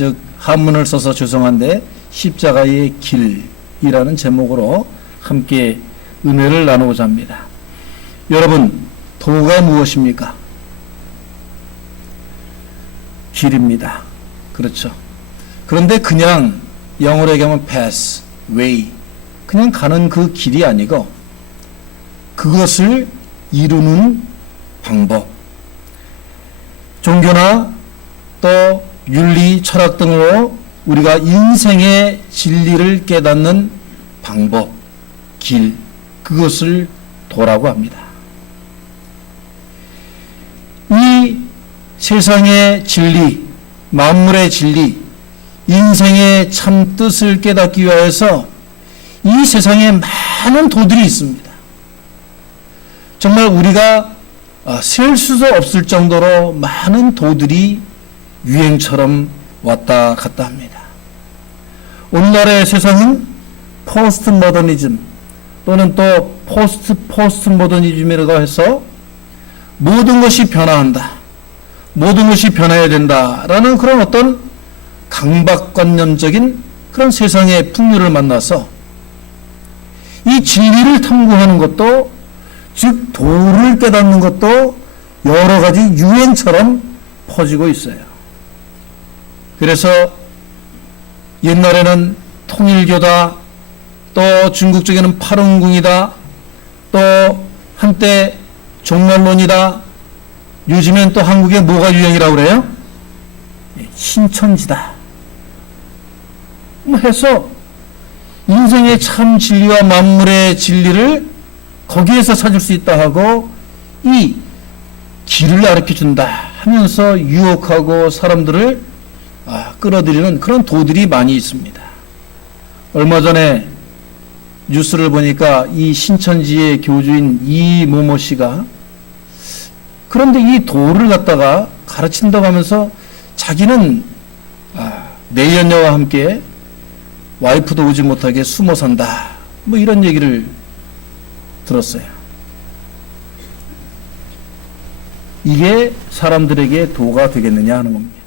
즉 한문을 써서 죄송한데 십자가의 길이라는 제목으로 함께 은혜를 나누고자 합니다. 여러분, 도가 무엇입니까? 길입니다. 그렇죠. 그런데 그냥 영어로 얘기하면 path, way, 그냥 가는 그 길이 아니고 그것을 이루는 방법, 종교나 또 윤리, 철학 등으로 우리가 인생의 진리를 깨닫는 방법, 길, 그것을 도라고 합니다. 이 세상의 진리, 만물의 진리, 인생의 참 뜻을 깨닫기 위해서 이 세상에 많은 도들이 있습니다. 정말 우리가 셀 수도 없을 정도로 많은 도들이 유행처럼 왔다 갔다 합니다. 오늘날의 세상은 포스트 모더니즘 또는 또 포스트 모더니즘이라고 해서 모든 것이 변화한다, 모든 것이 변해야 된다라는 그런 어떤 강박관념적인 그런 세상의 풍류를 만나서 이 진리를 탐구하는 것도, 즉 도를 깨닫는 것도 여러 가지 유행처럼 퍼지고 있어요. 그래서 옛날에는 통일교다, 또 중국 쪽에는 팔원궁이다, 또 한때 종말론이다, 요즘엔 또 한국에 뭐가 유행이라고 그래요? 신천지다. 해서 인생의 참 진리와 만물의 진리를 거기에서 찾을 수 있다 하고 이 길을 가르쳐준다 하면서 유혹하고 사람들을 끌어들이는 그런 도들이 많이 있습니다. 얼마 전에 뉴스를 보니까 이 신천지의 교주인 이모모 씨가 그런데 이 도를 갖다가 가르친다고 하면서 자기는 내연녀와 함께 와이프도 오지 못하게 숨어 산다, 뭐 이런 얘기를 들었어요. 이게 사람들에게 도가 되겠느냐 하는 겁니다.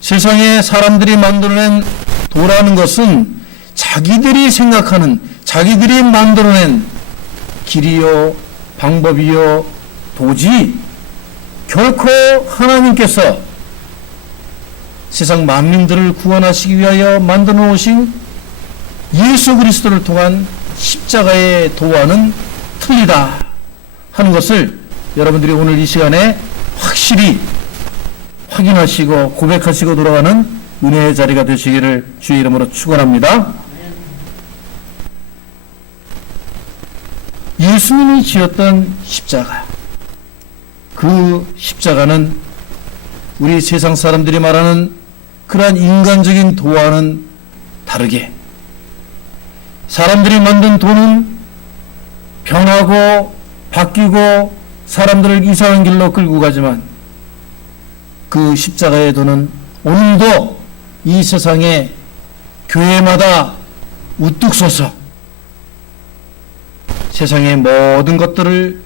세상에 사람들이 만들어낸 도라는 것은 자기들이 생각하는, 자기들이 만들어낸 길이요, 방법이요, 도지 결코 하나님께서 세상 만민들을 구원하시기 위하여 만들어 놓으신 예수 그리스도를 통한 십자가의 도와는 틀리다 하는 것을 여러분들이 오늘 이 시간에 확실히 확인하시고 고백하시고 돌아가는 은혜의 자리가 되시기를 주의 이름으로 축원합니다. 예수님이 지었던 십자가, 그 십자가는 우리 세상 사람들이 말하는 그러한 인간적인 도와는 다르게 사람들이 만든 도는 변하고 바뀌고 사람들을 이상한 길로 끌고 가지만 그 십자가의 도는 오늘도 이 세상에 교회마다 우뚝 서서 세상의 모든 것들을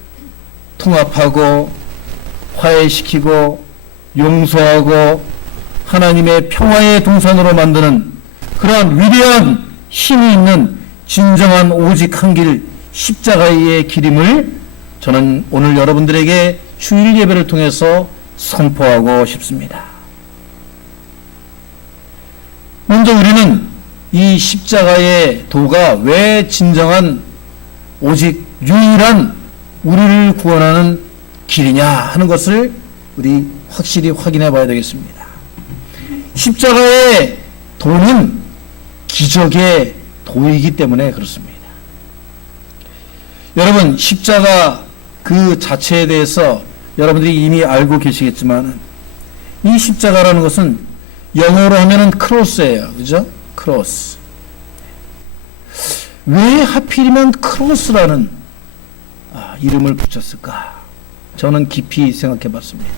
통합하고 화해시키고 용서하고 하나님의 평화의 동산으로 만드는 그러한 위대한 힘이 있는 진정한 오직 한 길, 십자가의 길임을 저는 오늘 여러분들에게 주일 예배를 통해서 선포하고 싶습니다. 먼저 우리는 이 십자가의 도가 왜 진정한 오직 유일한 우리를 구원하는 길이냐 하는 것을 우리 확실히 확인해 봐야 되겠습니다. 십자가의 도는 기적의 도이기 때문에 그렇습니다. 여러분, 십자가 그 자체에 대해서 여러분들이 이미 알고 계시겠지만 이 십자가라는 것은 영어로 하면은 크로스예요. 그죠? 크로스. 왜 하필이면 크로스라는 이름을 붙였을까? 저는 깊이 생각해 봤습니다.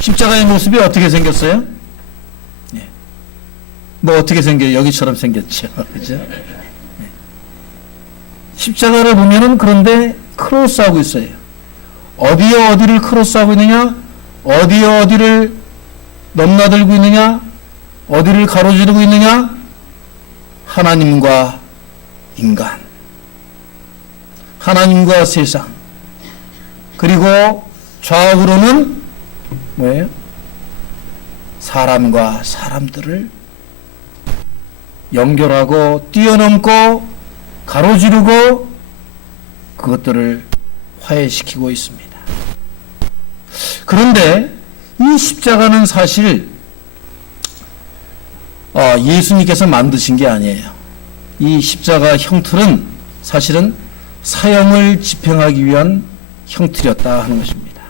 십자가의 모습이 어떻게 생겼어요? 네. 뭐 어떻게 생겨요? 여기처럼 생겼죠. 그죠? 네. 십자가를 보면은 그런데 크로스하고 있어요. 어디에 어디를 크로스하고 있느냐? 어디에 어디를 넘나들고 있느냐? 어디를 가로지르고 있느냐? 하나님과 인간, 하나님과 세상, 그리고 좌우로는 뭐예요? 사람과 사람들을 연결하고 뛰어넘고 가로지르고 그것들을 화해시키고 있습니다. 그런데 이 십자가는 사실 예수님께서 만드신 게 아니에요. 이 십자가 형틀은 사실은 사형을 집행하기 위한 형틀이었다 하는 것입니다.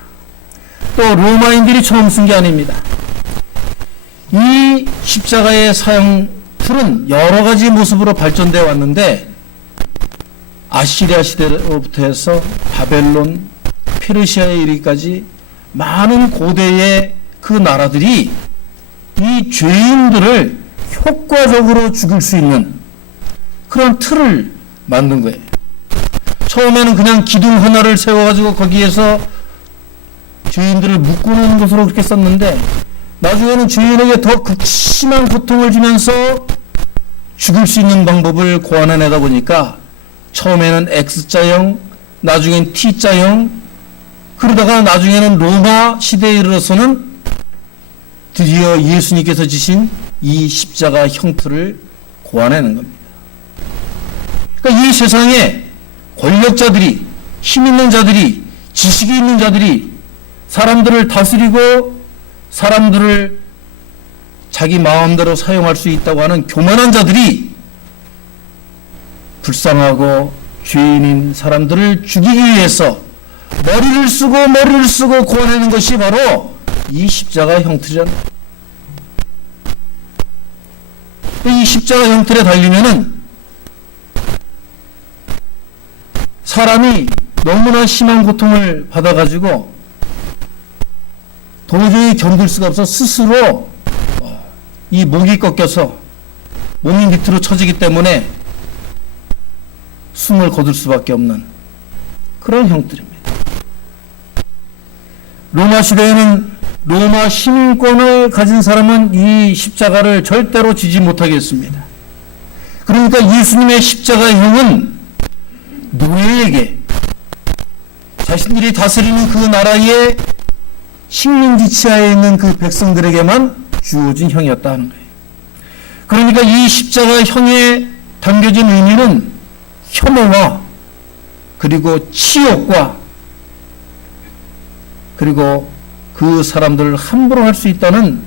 또 로마인들이 처음 쓴 게 아닙니다. 이 십자가의 사형틀은 여러 가지 모습으로 발전되어 왔는데 아시리아 시대로부터 해서 바벨론, 페르시아에 이르기까지 많은 고대의 그 나라들이 이 죄인들을 효과적으로 죽일 수 있는 그런 틀을 만든 거예요. 처음에는 그냥 기둥 하나를 세워가지고 거기에서 죄인들을 묶어놓은 것으로 그렇게 썼는데 나중에는 죄인에게 더 극심한 고통을 주면서 죽일 수 있는 방법을 고안해내다 보니까 처음에는 X자형, 나중엔 T자형, 그러다가 나중에는 로마 시대에 이르러서는 드디어 예수님께서 지신 이 십자가 형틀을 고안해낸 겁니다. 그러니까 이 세상에 권력자들이, 힘 있는 자들이, 지식이 있는 자들이 사람들을 다스리고 사람들을 자기 마음대로 사용할 수 있다고 하는 교만한 자들이 불쌍하고 죄인인 사람들을 죽이기 위해서 머리를 쓰고 고안하는 것이 바로 이 십자가 형틀이잖아요. 이 십자가 형틀에 달리면은 사람이 너무나 심한 고통을 받아가지고 도저히 견딜 수가 없어 스스로 이 목이 꺾여서 몸이 밑으로 처지기 때문에 숨을 거둘 수밖에 없는 그런 형틀입니다. 로마 시대에는 로마 시민권을 가진 사람은 이 십자가를 절대로 지지 못하겠습니다. 그러니까 예수님의 십자가형은 노예에게, 자신들이 다스리는 그 나라의 식민지치하에 있는 그 백성들에게만 주어진 형이었다 하는 거예요. 그러니까 이 십자가형에 담겨진 의미는 혐오와 그리고 치욕과 그리고 그 사람들을 함부로 할 수 있다는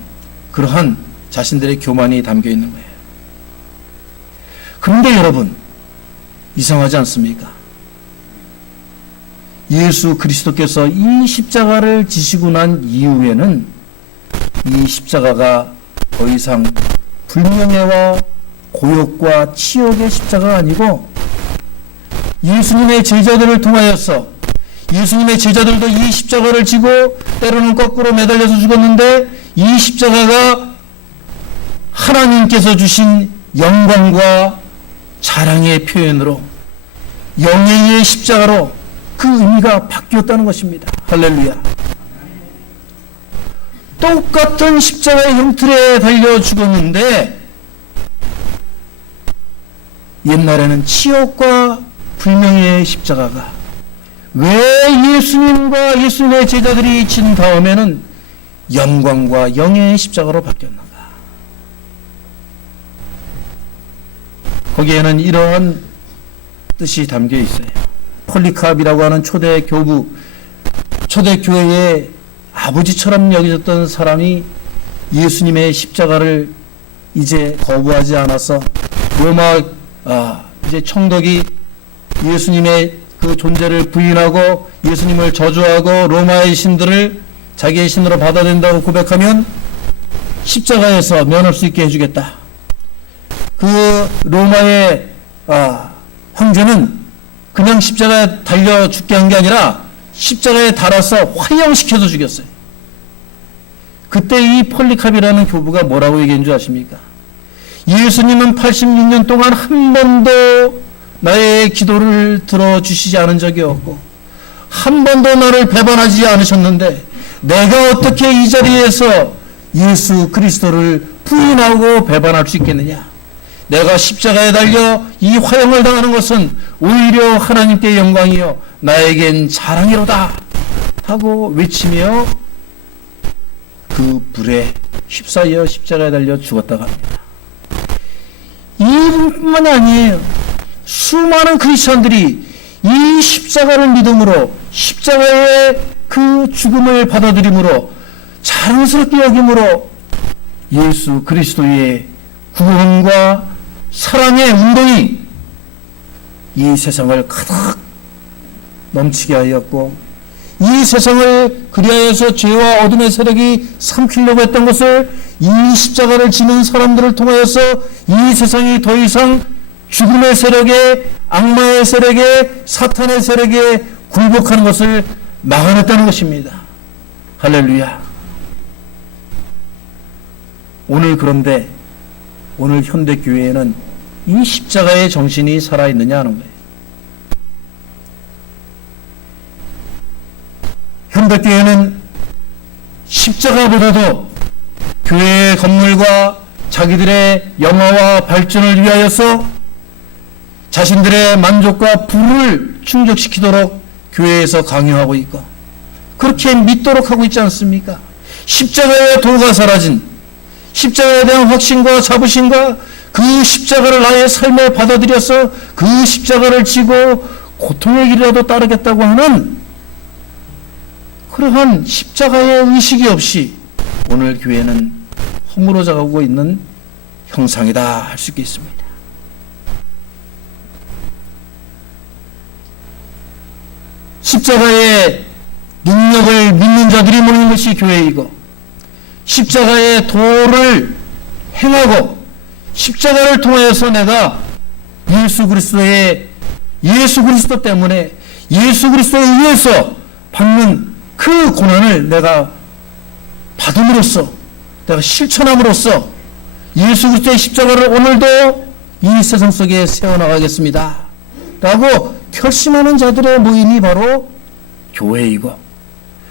그러한 자신들의 교만이 담겨 있는 거예요. 그런데 여러분, 이상하지 않습니까? 예수 그리스도께서 이 십자가를 지시고 난 이후에는 이 십자가가 더 이상 불명예와 고욕과 치욕의 십자가가 아니고 예수님의 제자들을 통하여서, 예수님의 제자들도 이 십자가를 지고 때로는 거꾸로 매달려서 죽었는데 이 십자가가 하나님께서 주신 영광과 자랑의 표현으로 영예의 십자가로 그 의미가 바뀌었다는 것입니다. 할렐루야. 똑같은 십자가의 형틀에 달려 죽었는데 옛날에는 치욕과 불명예의 십자가가 왜 예수님과 예수님의 제자들이 진 다음에는 영광과 영예의 십자가로 바뀌었는가? 거기에는 이러한 뜻이 담겨 있어요. 폴리캅이라고 하는 초대 교부, 초대 교회의 아버지처럼 여겨졌던 사람이 예수님의 십자가를 이제 거부하지 않아서 로마 이제 총독이 예수님의 그 존재를 부인하고 예수님을 저주하고 로마의 신들을 자기의 신으로 받아들인다고 고백하면 십자가에서 면할 수 있게 해주겠다. 그 로마의 황제는 그냥 십자가에 달려 죽게 한 게 아니라 십자가에 달아서 화형시켜서 죽였어요. 그때 이 폴리캅이라는 교부가 뭐라고 얘기한 줄 아십니까? 예수님은 86년 동안 한 번도 나의 기도를 들어주시지 않은 적이 없고 한 번도 나를 배반하지 않으셨는데 내가 어떻게 이 자리에서 예수 그리스도를 부인하고 배반할 수 있겠느냐? 내가 십자가에 달려 이 화형을 당하는 것은 오히려 하나님께 영광이요 나에겐 자랑이로다 하고 외치며 그 불에 휩싸여 십자가에 달려 죽었다고 합니다. 이뿐만 아니에요. 수많은 크리스천들이 이 십자가를 믿음으로 십자가의 그 죽음을 받아들임으로 자랑스럽게 여김으로 예수 그리스도의 구원과 사랑의 운동이 이 세상을 가득 넘치게 하였고 이 세상을 그리하여서 죄와 어둠의 세력이 삼키려고 했던 것을 이 십자가를 지는 사람들을 통하여서 이 세상이 더 이상 죽음의 세력에 악마의 세력에 사탄의 세력에 굴복하는 것을 막아냈다는 것입니다. 할렐루야. 오늘 그런데 오늘 현대교회에는 이 십자가의 정신이 살아있느냐 하는 거예요. 현대교회는 십자가보다도 교회의 건물과 자기들의 영화와 발전을 위하여서 자신들의 만족과 부를 충족시키도록 교회에서 강요하고 있고 그렇게 믿도록 하고 있지 않습니까? 십자가의 도가 사라진 십자가에 대한 확신과 자부심과 그 십자가를 나의 삶에 받아들여서 그 십자가를 지고 고통의 길이라도 따르겠다고 하는 그러한 십자가의 의식이 없이 오늘 교회는 허물어져 가고 있는 형상이다 할 수 있겠습니다. 십자가의 능력을 믿는 자들이 모이는 것이 교회이고 십자가의 도를 행하고 십자가를 통하여서 내가 예수 그리스도 때문에 예수 그리스도에 의해서 받는 그 고난을 내가 받음으로써 내가 실천함으로써 예수 그리스도의 십자가를 오늘도 이 세상 속에 세워나가겠습니다 라고 결심하는 자들의 모임이 바로 교회이고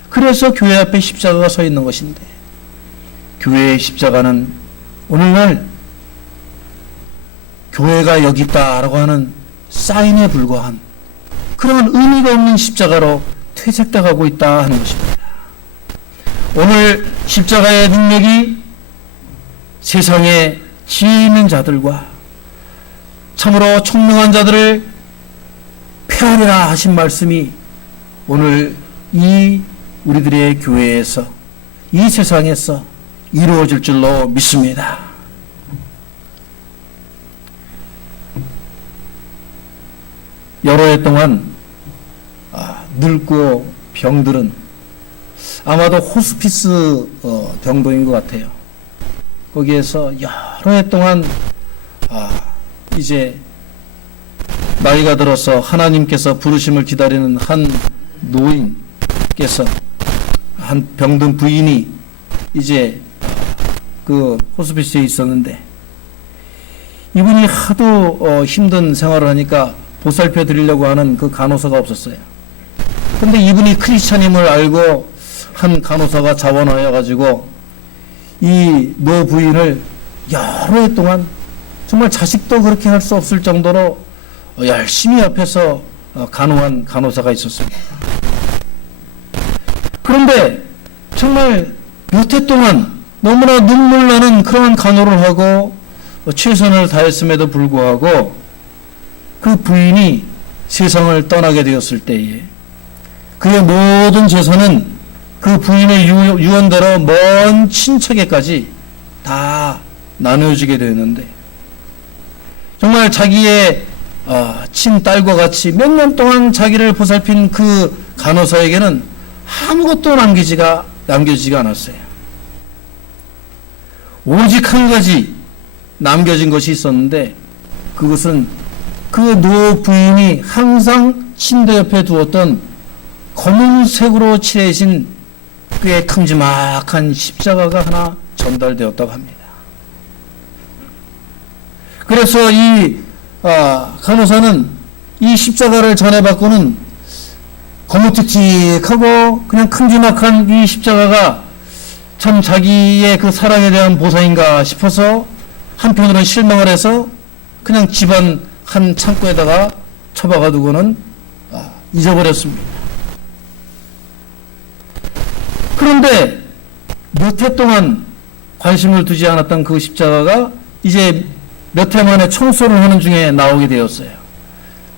그래서 교회 앞에 십자가가 서 있는 것인데 교회의 십자가는 오늘날 교회가 여기 있다라고 하는 사인에 불과한 그런 의미가 없는 십자가로 퇴색돼 가고 있다 하는 것입니다. 오늘 십자가의 능력이 세상에 지혜 있는 자들과 참으로 총명한 자들을 폐하리라 하신 말씀이 오늘 이 우리들의 교회에서 이 세상에서 이루어질 줄로 믿습니다. 여러 해 동안 늙고 병들은 아마도 호스피스 병동인 것 같아요. 거기에서 여러 해 동안 이제 나이가 들어서 하나님께서 부르심을 기다리는 한 노인께서 한 병든 부인이 이제 그 호스피스에 있었는데 이분이 하도 힘든 생활을 하니까 보살펴 드리려고 하는 그 간호사가 없었어요. 근데 이분이 크리스찬임을 알고 한 간호사가 자원하여 가지고 이 노 부인을 여러 해 동안 정말 자식도 그렇게 할 수 없을 정도로 열심히 옆에서 간호한 간호사가 있었습니다. 그런데 정말 몇 해 동안 너무나 눈물 나는 그러한 간호를 하고 최선을 다했음에도 불구하고 그 부인이 세상을 떠나게 되었을 때에 그의 모든 재산은 그 부인의 유언대로 먼 친척에까지 다 나누어지게 되었는데 정말 자기의 친딸과 같이 몇 년 동안 자기를 보살핀 그 간호사에게는 아무것도 남겨지지가 않았어요. 오직 한 가지 남겨진 것이 있었는데 그것은 그 노 부인이 항상 침대 옆에 두었던 검은색으로 칠해진 꽤 큼지막한 십자가가 하나 전달되었다고 합니다. 그래서 이 간호사는 이 십자가를 전해받고는 거무특직하고 그냥 큼지막한 이 십자가가 참 자기의 그 사랑에 대한 보상인가 싶어서 한편으로는 실망을 해서 그냥 집안 한 창고에다가 처박아 두고는 잊어버렸습니다. 그런데 몇 해 동안 관심을 두지 않았던 그 십자가가 이제 몇 해 만에 청소를 하는 중에 나오게 되었어요.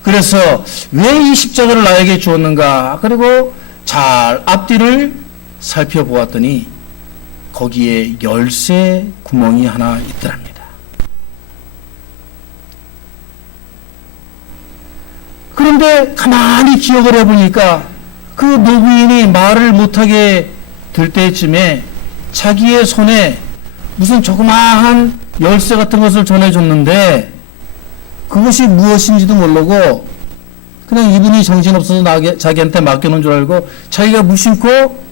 그래서 왜 이 십자가를 나에게 주었는가? 그리고 잘 앞뒤를 살펴보았더니 거기에 열쇠 구멍이 하나 있더랍니다. 그런데 가만히 기억을 해보니까 그 노부인이 말을 못하게 될 때쯤에 자기의 손에 무슨 조그마한 열쇠 같은 것을 전해줬는데 그것이 무엇인지도 모르고 그냥 이분이 정신없어서 자기한테 맡겨놓은 줄 알고 자기가 무심코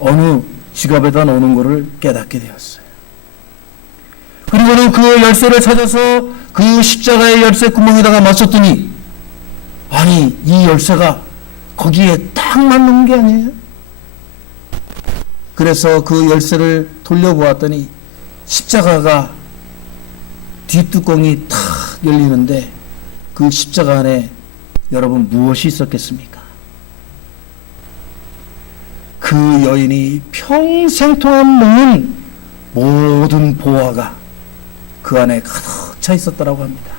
어느 지갑에다 넣는 것을 깨닫게 되었어요. 그리고는 그 열쇠를 찾아서 그 십자가의 열쇠 구멍에다가 맞췄더니 아니 이 열쇠가 거기에 딱 맞는 게 아니에요. 그래서 그 열쇠를 돌려보았더니 십자가가 뒷뚜껑이 탁 열리는데 그 십자가 안에 여러분 무엇이 있었겠습니까? 그 여인이 평생 동안 먹는 모든 보화가 그 안에 가득 차 있었다고 합니다.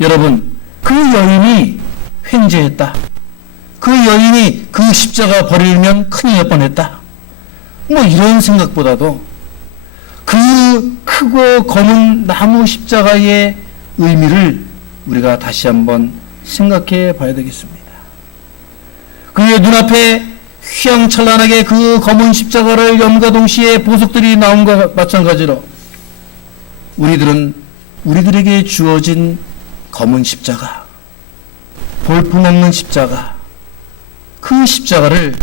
여러분, 그 여인이 횡재했다. 그 여인이 그 십자가 버리면 큰일 날 뻔했다. 뭐 이런 생각보다도 그 크고 검은 나무 십자가의 의미를 우리가 다시 한번 생각해 봐야 되겠습니다. 그의 눈앞에 휘황찬란하게 그 검은 십자가를 염과 동시에 보석들이 나온 것과 마찬가지로 우리들에게 주어진 검은 십자가, 볼품없는 십자가, 그 십자가를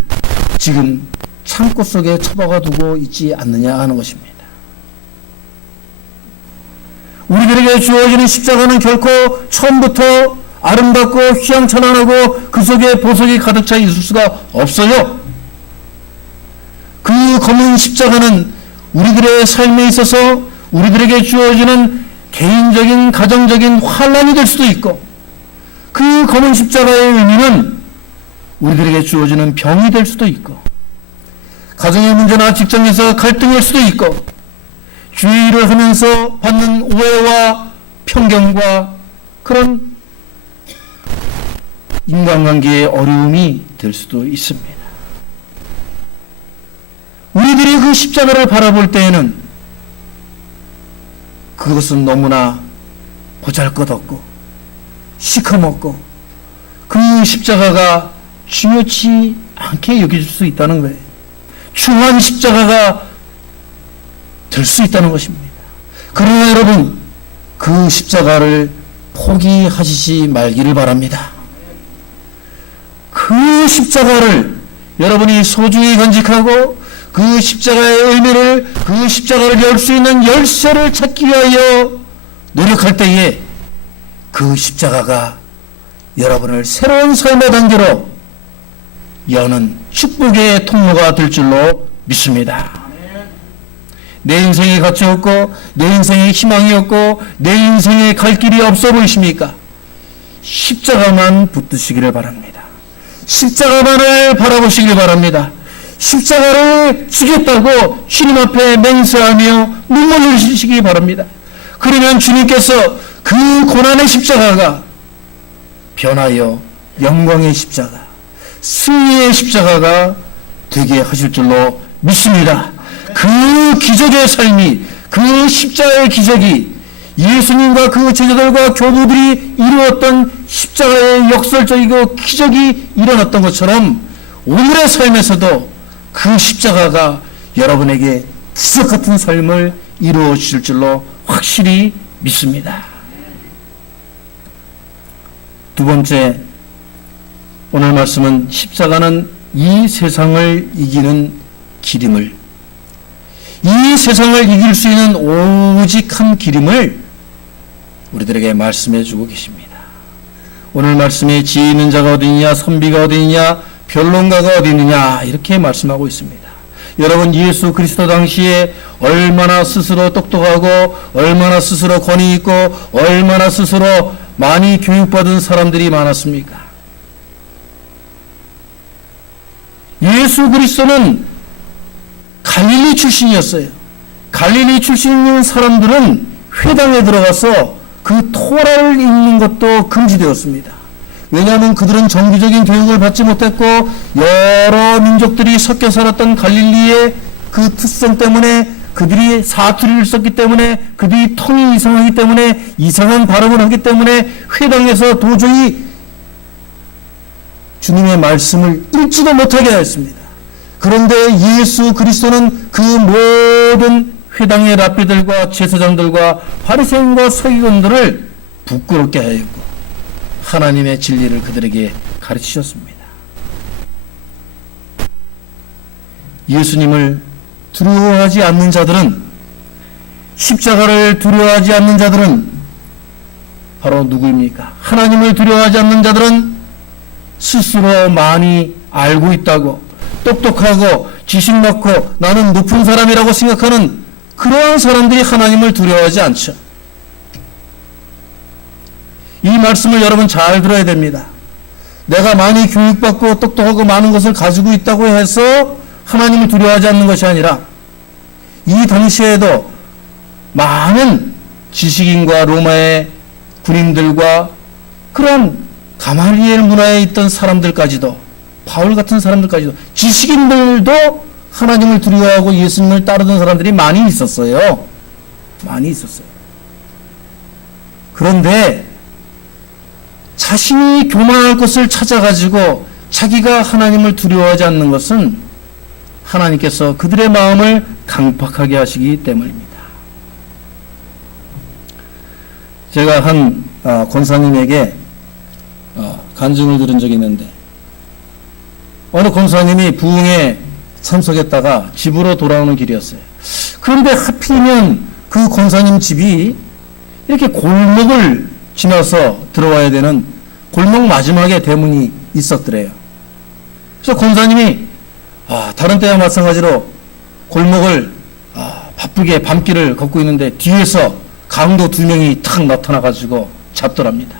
지금 창고 속에 처박아 두고 있지 않느냐 하는 것입니다. 우리들에게 주어지는 십자가는 결코 처음부터 아름답고 휘황찬란하고 그 속에 보석이 가득 차 있을 수가 없어요. 그 검은 십자가는 우리들의 삶에 있어서 우리들에게 주어지는 개인적인 가정적인 환난이 될 수도 있고, 그 검은 십자가의 의미는 우리들에게 주어지는 병이 될 수도 있고, 가정의 문제나 직장에서 갈등일 수도 있고, 주의 일을 하면서 받는 오해와 편견과 그런 인간관계의 어려움이 될 수도 있습니다. 우리들이 그 십자가를 바라볼 때에는 그것은 너무나 보잘것없고 시커멓고 그 십자가가 중요치 않게 여겨질 수 있다는 거예요. 중한 십자가가 될 수 있다는 것입니다. 그러나 여러분, 그 십자가를 포기하시지 말기를 바랍니다. 그 십자가를 여러분이 소중히 간직하고 그 십자가의 의미를, 그 십자가를 열 수 있는 열쇠를 찾기 위하여 노력할 때에 그 십자가가 여러분을 새로운 삶의 단계로 여는 축복의 통로가 될 줄로 믿습니다. 내 인생에 가치 없고 내 인생에 희망이 없고 내 인생에 갈 길이 없어 보이십니까? 십자가만 붙드시기를 바랍니다. 십자가만을 바라보시길 바랍니다. 십자가를 지겠다고 주님 앞에 맹세하며 눈물 흘리시기 바랍니다. 그러면 주님께서 그 고난의 십자가가 변하여 영광의 십자가, 승리의 십자가가 되게 하실 줄로 믿습니다. 그 기적의 삶이, 그 십자가의 기적이 예수님과 그 제자들과 교부들이 이루었던 십자가의 역설적이고 기적이 일어났던 것처럼 오늘의 삶에서도 그 십자가가 여러분에게 기적 같은 삶을 이루어 주실 줄로 확실히 믿습니다. 두 번째, 오늘 말씀은 십자가는 이 세상을 이기는 기림을, 이 세상을 이길 수 있는 오직 한 기림을 우리들에게 말씀해 주고 계십니다. 오늘 말씀에 지혜 있는 자가 어디 있냐, 선비가 어디 있냐, 변론가가 어디 있느냐 이렇게 말씀하고 있습니다. 여러분, 예수 그리스도 당시에 얼마나 스스로 똑똑하고 얼마나 스스로 권위 있고 얼마나 스스로 많이 교육받은 사람들이 많았습니까? 예수 그리스도는 갈릴리 출신이었어요. 갈릴리 출신인 사람들은 회당에 들어가서 그 토라를 읽는 것도 금지되었습니다. 왜냐하면 그들은 정규적인 교육을 받지 못했고 여러 민족들이 섞여 살았던 갈릴리의 그 특성 때문에 그들이 사투리를 썼기 때문에 그들이 ton이 이상하기 때문에 이상한 발음을 하기 때문에 회당에서 도저히 주님의 말씀을 읽지도 못하게 하였습니다. 그런데 예수 그리스도는 그 모든 회당의 랍비들과 제사장들과 바리새인과 서기관들을 부끄럽게 하였고 하나님의 진리를 그들에게 가르치셨습니다. 예수님을 두려워하지 않는 자들은, 십자가를 두려워하지 않는 자들은 바로 누구입니까? 하나님을 두려워하지 않는 자들은 스스로 많이 알고 있다고, 똑똑하고 지식 많고 나는 높은 사람이라고 생각하는 그러한 사람들이 하나님을 두려워하지 않죠. 이 말씀을 여러분 잘 들어야 됩니다. 내가 많이 교육받고 똑똑하고 많은 것을 가지고 있다고 해서 하나님을 두려워하지 않는 것이 아니라 이 당시에도 많은 지식인과 로마의 군인들과 그런 가말리엘 문화에 있던 사람들까지도, 바울 같은 사람들까지도, 지식인들도 하나님을 두려워하고 예수님을 따르던 사람들이 많이 있었어요. 많이 있었어요. 그런데 자신이 교만할 것을 찾아가지고 자기가 하나님을 두려워하지 않는 것은 하나님께서 그들의 마음을 강팍하게 하시기 때문입니다. 제가 한 권사님에게 간증을 들은 적이 있는데, 어느 권사님이 부흥에 참석했다가 집으로 돌아오는 길이었어요. 그런데 하필이면 그 권사님 집이 이렇게 골목을 지나서 들어와야 되는 골목 마지막에 대문이 있었더래요. 그래서 권사님이 다른 때와 마찬가지로 골목을 바쁘게 밤길을 걷고 있는데 뒤에서 강도 2명이 탁 나타나가지고 잡더랍니다.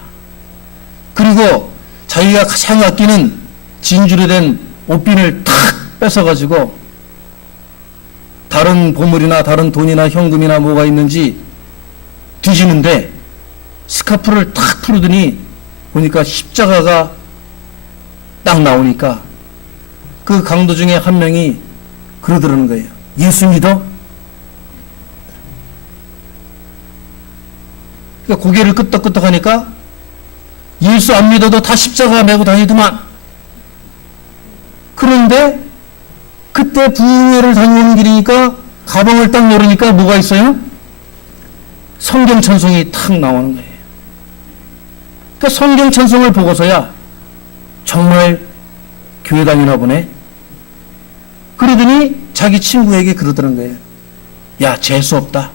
그리고 자기가 가장 아끼는 진주로 된 옷핀을 탁 뺏어가지고 다른 보물이나 다른 돈이나 현금이나 뭐가 있는지 뒤지는데 스카프를 탁 풀더니 보니까 십자가가 딱 나오니까 그 강도 중에 한 명이 그러더라는 거예요. 예수 믿어? 그러니까 고개를 끄덕끄덕 하니까 예수 안 믿어도 다 십자가 메고 다니더만. 그런데 그때 부흥회를 다니는 길이니까 가방을 딱 열으니까 뭐가 있어요? 성경 찬송이 탁 나오는 거예요. 그러니까 성경 찬송을 보고서야 정말 교회 다니나 보네. 그러더니 자기 친구에게 그러더는 거예요. 야, 재수 없다.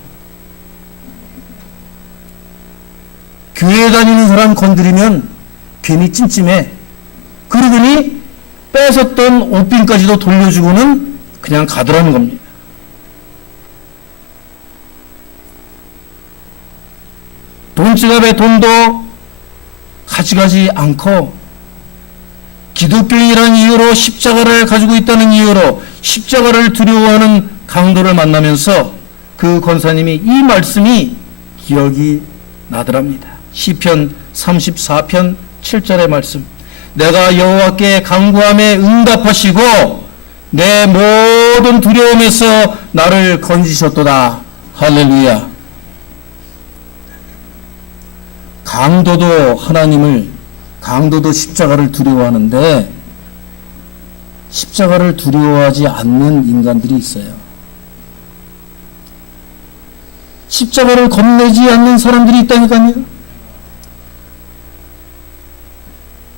교회 다니는 사람 건드리면 괜히 찜찜해. 그러더니 뺏었던 옷핀까지도 돌려주고는 그냥 가더라는 겁니다. 돈지갑에 돈도 가져가지 않고 기독교인이라는 이유로 십자가를 가지고 있다는 이유로 십자가를 두려워하는 강도를 만나면서 그 권사님이 이 말씀이 기억이 나더랍니다. 시편 34편 7절의 말씀. 내가 여호와께 간구함에 응답하시고 내 모든 두려움에서 나를 건지셨도다. 할렐루야. 강도도 십자가를 두려워하는데 십자가를 두려워하지 않는 인간들이 있어요. 십자가를 겁내지 않는 사람들이 있다니까요.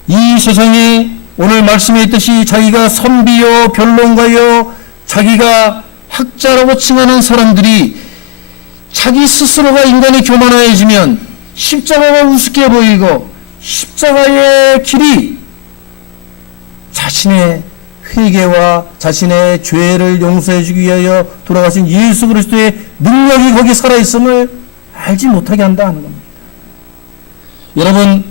이 세상에 오늘 말씀에 있듯이 자기가 선비요 변론가요 자기가 학자라고 칭하는 사람들이 자기 스스로가 인간이 교만해지면 십자가가 우습게 보이고 십자가의 길이 자신의 회개와 자신의 죄를 용서해 주기 위하여 돌아가신 예수 그리스도의 능력이 거기 살아있음을 알지 못하게 한다 하는 겁니다. 여러분,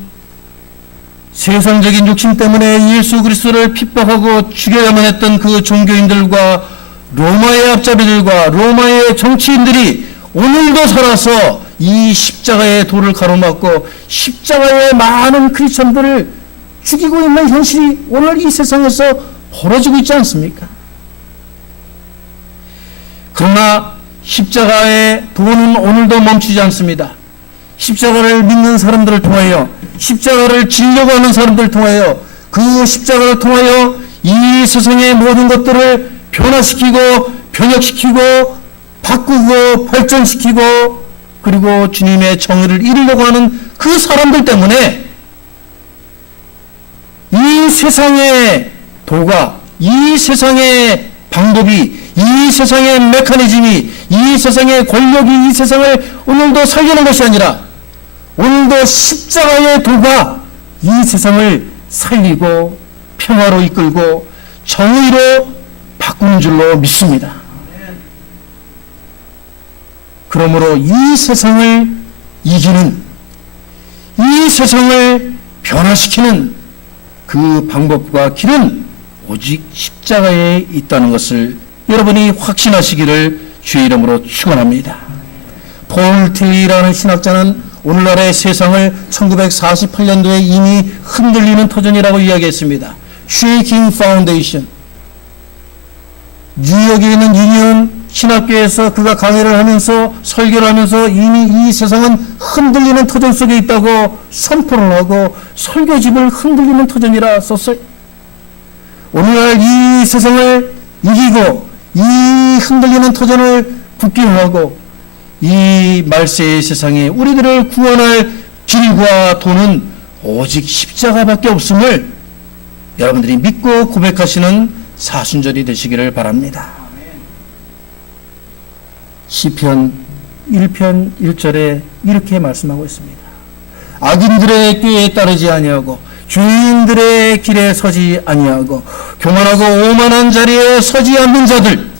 세상적인 욕심 때문에 예수 그리스도를 핍박하고 죽여야만 했던 그 종교인들과 로마의 앞잡이들과 로마의 정치인들이 오늘도 살아서 이 십자가의 도를 가로막고 십자가의 많은 크리스천들을 죽이고 있는 현실이 오늘 이 세상에서 벌어지고 있지 않습니까? 그러나 십자가의 도는 오늘도 멈추지 않습니다. 십자가를 믿는 사람들을 통하여, 십자가를 지려고 하는 사람들을 통하여, 그 십자가를 통하여 이 세상의 모든 것들을 변화시키고 변혁시키고 바꾸고 발전시키고 그리고 주님의 정의를 이루려고 하는 그 사람들 때문에 이 세상의 도가, 이 세상의 방법이, 이 세상의 메커니즘이, 이 세상의 권력이 이 세상을 오늘도 살리는 것이 아니라 오늘도 십자가의 도가 이 세상을 살리고 평화로 이끌고 정의로 바꾸는 줄로 믿습니다. 그러므로 이 세상을 이기는, 이 세상을 변화시키는 그 방법과 길은 오직 십자가에 있다는 것을 여러분이 확신하시기를 주의 이름으로 축원합니다. 폴 테일이라는 신학자는 오늘날의 세상을 1948년도에 이미 흔들리는 터전이라고 이야기했습니다. Shaking Foundation. 뉴욕에 있는 유니온 신학교에서 그가 강의를 하면서 설교를 하면서 이미 이 세상은 흔들리는 터전 속에 있다고 선포를 하고 설교집을 흔들리는 터전이라 썼어요. 오늘날 이 세상을 이기고 이 흔들리는 터전을 굳게 하고 이 말세의 세상에 우리들을 구원할 길과 도는 오직 십자가밖에 없음을 여러분들이 믿고 고백하시는 사순절이 되시기를 바랍니다. 시편 1편 1절에 이렇게 말씀하고 있습니다. 악인들의 꾀에 따르지 아니하고 죄인들의 길에 서지 아니하고 교만하고 오만한 자리에 서지 않는 자들,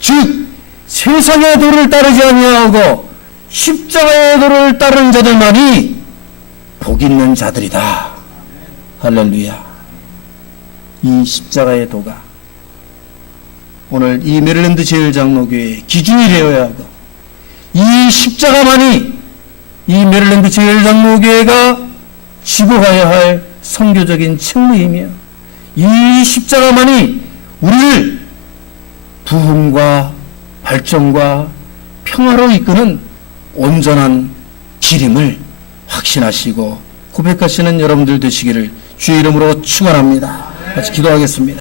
즉 세상의 도를 따르지 아니하고 십자가의 도를 따르는 자들만이 복 있는 자들이다. 할렐루야. 이 십자가의 도가 오늘 이 메릴랜드 제일장로교회의 기준이 되어야 하고 이 십자가만이 이 메릴랜드 제일장로교회가 지고 가야 할 선교적인 책무이며 이 십자가만이 우리를 부흥과 발전과 평화로 이끄는 온전한 길임을 확신하시고 고백하시는 여러분들 되시기를 주의 이름으로 축원합니다. 같이 기도하겠습니다.